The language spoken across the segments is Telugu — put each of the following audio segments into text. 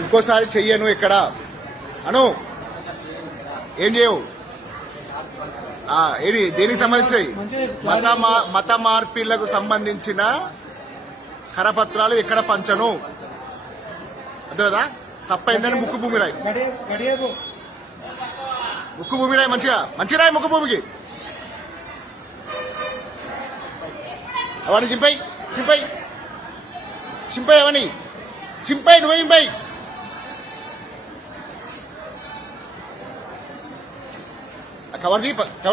ఇంకోసారి చెయ్యను ఇక్కడ అను. ఏం చేయవు? ఏది దేనికి సంబంధించినవి? మత మార్పిళ్లకు సంబంధించిన కరపత్రాలు ఎక్కడ పంచను. అదే కదా తప్పైందని ముక్కు భూమి రాయి. ముక్కు భూమి రాయి మంచిగా మంచి రాయి. ముక్కు భూమికి అవన్నీ చింపై చింపై చింపై అవన్నీ చింపై నువ్వే చింపై. కవర్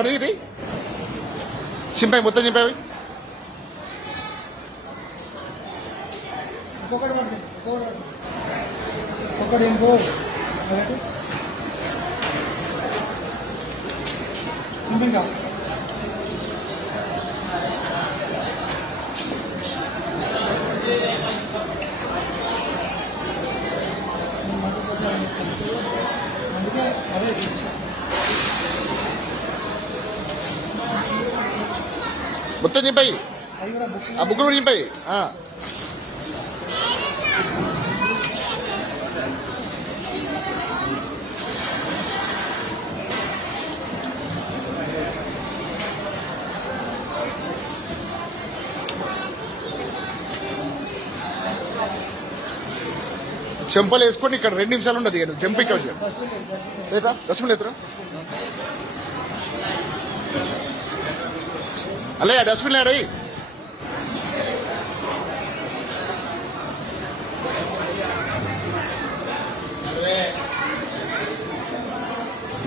దిగి చింపై మొత్తం చింపై. మొత్తం చింపై. ఆ బుక్ కూడా చింపై. చెంపలు వేసుకొని ఇక్కడ 2 నిమిషాలు ఉండదు. చెంప ఇక్కడ లేదా డస్ట్బిన్ ఎత్తురా అలే డస్ట్బిన్ లేడీ.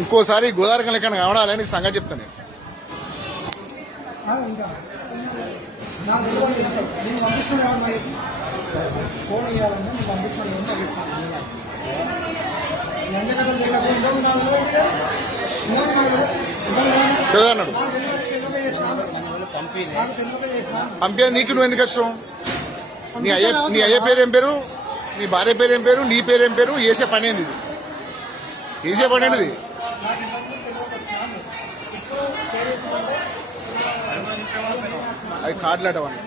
ఇంకోసారి గోదావరి లెక్క కావడాలని సంగతి చెప్తాను. ఫోన్ ఇవ్వాలంటే నీకు పంపించాను అన్నాడు. పంపే నీకు నువ్వు ఎందుకు కష్టం? నీ అయ్య పేరు ఏం పేరు? నీ భార్య పేరు ఏం పేరు? నీ పేరు ఏం పేరు? వేసే పని ఏంది? ఇది వేసే పని ఏంటిది? అవి కార్డులాటవని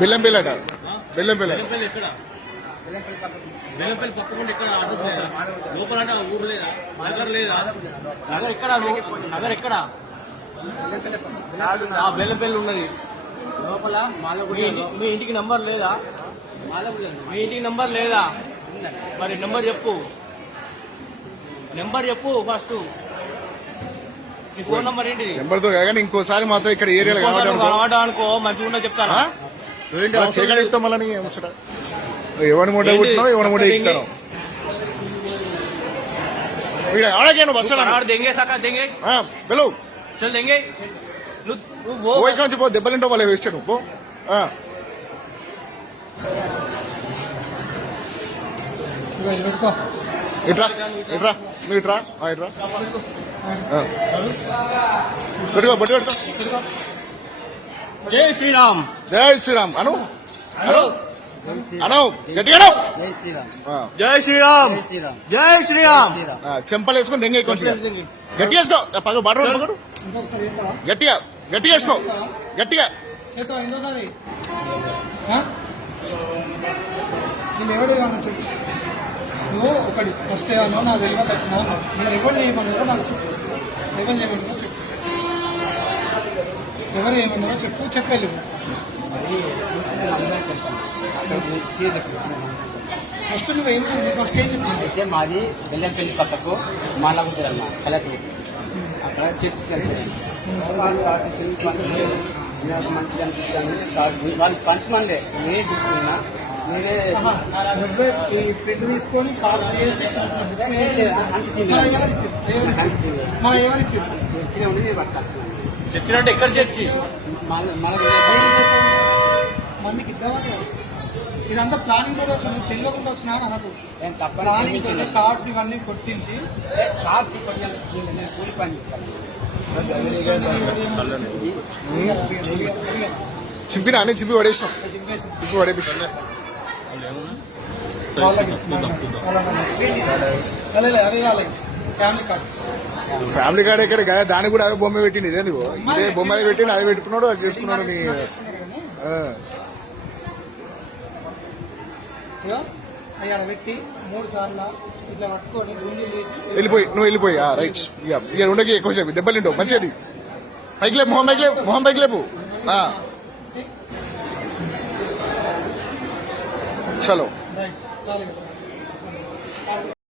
బెల్లంపల్లి అట. బెల్లంపల్లి బెల్లంపల్లి పక్కకుండా ఇక్కడ అడ్రస్ లేదా? లోపల ఊరు లేదా? నగర్ లేదా? నగర్ ఎక్కడ? నగర్ ఎక్కడ? బెల్లంపల్లి ఉన్నది లోపల. మీ ఇంటికి నంబర్ లేదా? మీ ఇంటికి నంబర్ లేదా? మరి నెంబర్ చెప్పు. నెంబర్ చెప్పు ఫస్ట్. నీ ఫోన్ నంబర్ ఏంటిది? నెంబర్తో కానీ ఇంకోసారి మాత్రం ఇక్కడ ఏరియాలో కావాలంటే అనుకో మంచిగా ఉన్నా చెప్తాను. చెప్తాం మళ్ళీ ఎవరి మూట కుట్టినావు ఎవరి మూట ఎక్కుతాను. ఆడకేను బస్సు దెంగే సకా దెంగే బెలు చల్ దెంగే. నువ్వు నుంచి పో దెబ్బలింటో వాళ్ళే వేస్తాను పో. ఇట్రా ఇట్రా నువ్వు ఇట్రా ఇట్రా పెట్టుకో బట్టి పెట్టుకో. జై శ్రీరామ్. జై శ్రీరామ్ అను అను అను గట్టిగా జై శ్రీరామ్. జై శ్రీరామ్. చెంపలు వేసుకొని దెంగ కొంచెం గట్టిగా వేసుకో. పగ బాట పగడు గట్టిగా గట్టిగా వేసుకో. గట్టిగా నువ్వు ఒకటి ఫస్ట్ ఏమన్నా నాకు తెలియక వచ్చినా నేను ఎవరు చేయమన్నారో నాకు చెప్పు. ఎవరు చేయమన్నారో చెప్పు. ఎవరు ఏమన్నారో చెప్పు. చెప్పలేదు ఫస్ట్ నువ్వేం ఫస్ట్ ఏం చెప్పి అయితే మాది బెల్లంపల్లి పక్కకు మాలాగుంటుంది అన్న కలెక్టర్ అక్కడ చర్చికి వెళ్తాను. నాకు మంచిగా అనిపిస్తుంది. వాళ్ళు పంచమండే నేనే తీసుకున్నా. నేనే ప్రింట్ తీసుకొని పాస్ చేసి చర్చిలో ఉండి నేను పట్టుకొస్తున్నాను. చర్చినట్టు ఎక్కడ చర్చి? మందికి ఇద్దామని ఇదంతా ప్లానింగ్ కూడా వచ్చింది. తెలియకుండా వచ్చినా నాకు ప్లానింగ్ తోటి కార్డ్స్ ఇవన్నీ కొట్టించి కార్డ్స్ నేను కూలి పని చేస్తాను. చింపినా అని చింపి పడేసాం చింపేసి చింపి పడేపిస్తాం వాళ్ళకి అవి వాళ్ళకి ఫ్యామిలీ కార్డ్ ఫ్యామిలీ కార్డ్ ఎక్కడ కదా దానికి కూడా అదే బొమ్మ పెట్టింది ఇదే నువ్వు ఇదే బొమ్మ అది పెట్టింది అదే పెట్టుకున్నాడు అది చేసుకున్నాడు నీ ఆ. ఇగో అవి ఆడ పెట్టి 3 సార్లు ఇట్లా పట్టుకొని గుంజీలు తీసి నువ్వు వెళ్ళిపోయి రైట్ ఇక ఉండకి ఎక్కువ సేపు దెబ్బలింటావు మంచిది పైకి లేపు మొహం పైకి లేపు ఆ. చలో రైట్ చాలు